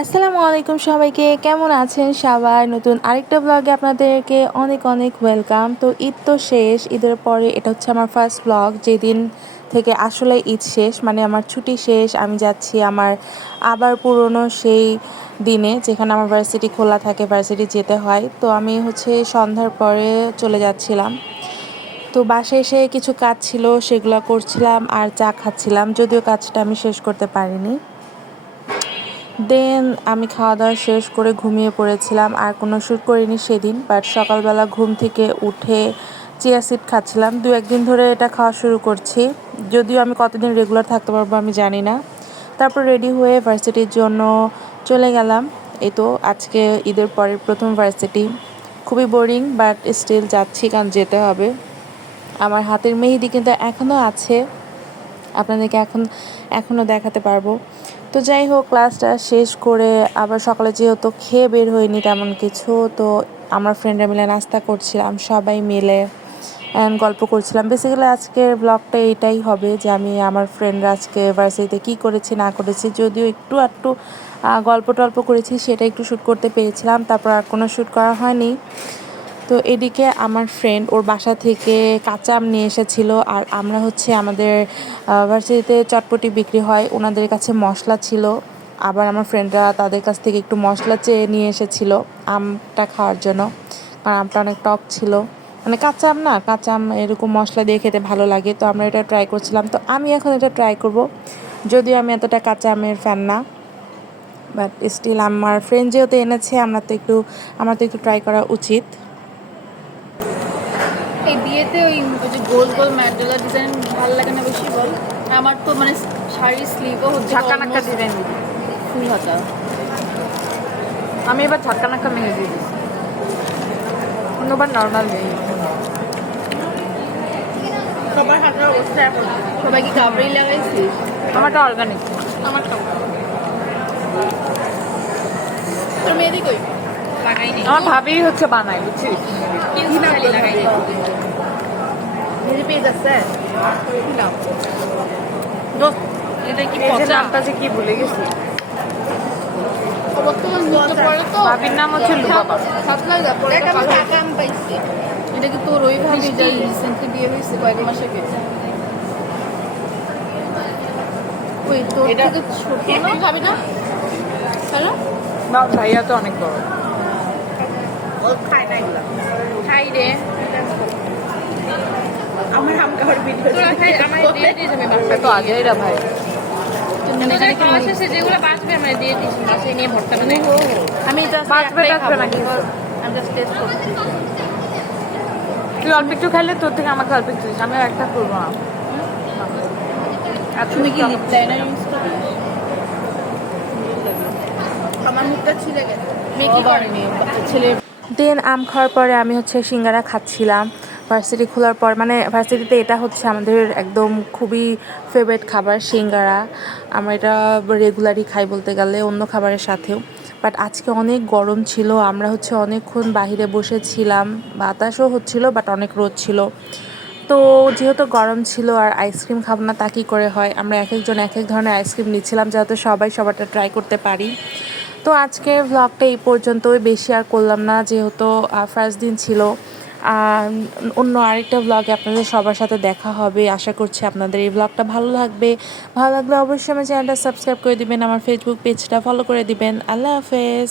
আসসালামু আলাইকুম সবাইকে, কেমন আছেন সবাই? নতুন আরেকটা ব্লগে আপনাদেরকে অনেক অনেক ওয়েলকাম। তো ঈদ তো শেষ, ঈদের পরে এটা হচ্ছে আমার ফার্স্ট ব্লগ, যেদিন থেকে আসলে ঈদ শেষ, মানে আমার ছুটি শেষ। আমি যাচ্ছি আমার আবার পুরনো সেই দিনে, যেখানে আমার ভার্সিটি খোলা থাকে, ভার্সিটি যেতে হয়। তো আমি হচ্ছে সন্ধ্যার পরে চলে যাচ্ছিলাম। তো বাসায় এসে কিছু কাজ ছিল, সেগুলো করছিলাম আর চা খাচ্ছিলাম, যদিও কাজটা আমি শেষ করতে পারিনি। দেন আমি খাওয়া দাওয়া শেষ করে ঘুমিয়ে পড়েছিলাম, আর কোনো শ্যুট করিনি সেদিন। বাট সকালবেলা ঘুম থেকে উঠে চিয়া সিড খাচ্ছিলাম। দু একদিন ধরে এটা খাওয়া শুরু করছি, যদিও আমি কতদিন রেগুলার থাকতে পারবো আমি জানি না। তারপর রেডি হয়ে ভার্সিটির জন্য চলে গেলাম। এই তো আজকে ঈদের পরের প্রথম ভার্সিটি, খুবই বোরিং বাট স্টিল যাচ্ছি, কারণ যেতে হবে। আমার হাতের মেহেদি কিন্তু এখনও আছে, আপনাদেরকে এখনও দেখাতে পারবো। তো যাই হোক, ক্লাসটা শেষ করে আবার সকালে যেহেতু খেয়ে বের হয়নি তেমন কিছু, তো আমার ফ্রেন্ডরা মিলে নাস্তা করছিলাম সবাই মিলে, অ্যান্ড গল্প করছিলাম। বেসিক্যালি আজকের ব্লগটা এইটাই হবে যে আমি আমার ফ্রেন্ডরা আজকে ভার্সিটিতে কী করেছি না করেছি, যদিও একটু একটু গল্প টল্প করেছি, সেটা একটু শ্যুট করতে পেরেছিলাম, তারপর আর কোনো শ্যুট করা হয়নি। তো এদিকে আমার ফ্রেন্ড ওর বাসা থেকে কাঁচা আম নিয়ে এসেছিল, আর আমরা হচ্ছে আমাদের ভার্সিটিতে চটপটি বিক্রি হয়, ওনাদের কাছে মশলা ছিল। আবার আমার ফ্রেন্ডরা তাদের কাছ থেকে একটু মশলা চেয়ে নিয়ে এসেছিল আমটা খাওয়ার জন্য, কারণ আমটা অনেক টক ছিল। মানে কাঁচা আম না, কাঁচা আম এরকম মশলা দিয়ে খেতে ভালো লাগে। তো আমরা এটা ট্রাই করছিলাম, তো আমি এখন এটা ট্রাই করব, যদিও আমি এতটা কাঁচা আমের ফ্যান না। বাট স্টিল আমার ফ্রেন্ড যেহেতু এনেছে, আমার তো একটু ট্রাই করা উচিত। এই বিয়েতে ওই যে গোল গোল ম্যান্ডেলা ডিজাইন ভালো লাগে না বেশি বল? আমার তো মানে শাড়ির স্লিভও হচ্ছে ঝাঁকানাক্কা ডিজাইন দিবি। ফুল হাতা। আমি এবার ঝাঁকানাক্কা মেহেদি দিই, অন্যবার নর্মাল মেহেদি। সবার হাতের অবস্থা এখন, সবাই কি কাপড়ই লাগাইছিস? আমারটা অর্গানিক। আমারটাও। তোর মেহেদি কই? লাগাইনি। আমার ভাবেই হচ্ছে বানাই, বুঝছিস? কি না লাগাইনি। মেহেদি পেয়ে যাচ্ছে। কি নাম? দোস্ত, এটা কি এই যে পচা? নামটা যে কি ভুলে গেছি। বর্তমান নৃত্য পরে তো ভাবির নাম হচ্ছে লুবাবা। সাতলাই দা পরে এটা আমি টাকা আম পাইছি। এটা কি তোর ওই ভাবি যে রিসেন্টলি বিয়ে হয়েছে কয়েক মাস আগে? ওই তোর এটা- থেকে ছোট না ভাবি না? হ্যালো? বা ভাইয়া তো অনেক বড়। ও খায় না এগুলা। খাই রে। আমার হাম খাওয়ার ভিডিও তোরা খাই আমার দিয়ে দিস আমি এটা তো আজেরা ভাই। এখানে খাওয়া শেষে যেগুলো বাঁচবে আমরা দিয়ে দিস বাসায় নিয়ে ভর্তা বানাই। আমি জাস্ট বাঁচবে টাচবে নাকি? আমি জাস্ট টেস্ট করছি। তুই অল্প একটু খাইলে তোর থেকে আমাকে অল্প একটু দিস, আমি আর একটা করবো না। তুমি কি লিপ লাইনার ইউজ করিস? আমার মুখটা ছিলে গেছে। মেয়ে কি করে ছেলে? দেন আম খাওয়ার পরে আমি হচ্ছে সিঙ্গারা খাচ্ছিলাম। ভার্সিটি খোলার পর, মানে ভার্সিটিতে এটা হচ্ছে আমাদের একদম খুবই ফেভারিট খাবার সিঙ্গারা। আমরা এটা রেগুলারই খাই বলতে গেলে, অন্য খাবারের সাথেও। বাট আজকে অনেক গরম ছিল, আমরা হচ্ছে অনেকক্ষণ বাহিরে বসেছিলাম, বাতাসও হচ্ছিল বাট অনেক রোদ ছিল। তো যেহেতু গরম ছিল আর আইসক্রিম খাবো না তা কী করে হয়, আমরা এক একজন এক এক ধরনের আইসক্রিম নিচ্ছিলাম, যাতে সবাই সবারটা ট্রাই করতে পারি। তো আজকের ভ্লগটা এই পর্যন্তই, বেশি আর করলাম না, যেহেতু ফার্স্ট দিন ছিল। আর অন্য আরেকটা ভ্লগে আপনাদের সবার সাথে দেখা হবে, আশা করছি আপনাদের এই ভ্লগটা ভালো লাগবে। ভালো লাগলে অবশ্যই আমার চ্যানেলটা সাবস্ক্রাইব করে দিবেন, আমার ফেসবুক পেজটা ফলো করে দিবেন। আল্লাহ হাফেজ।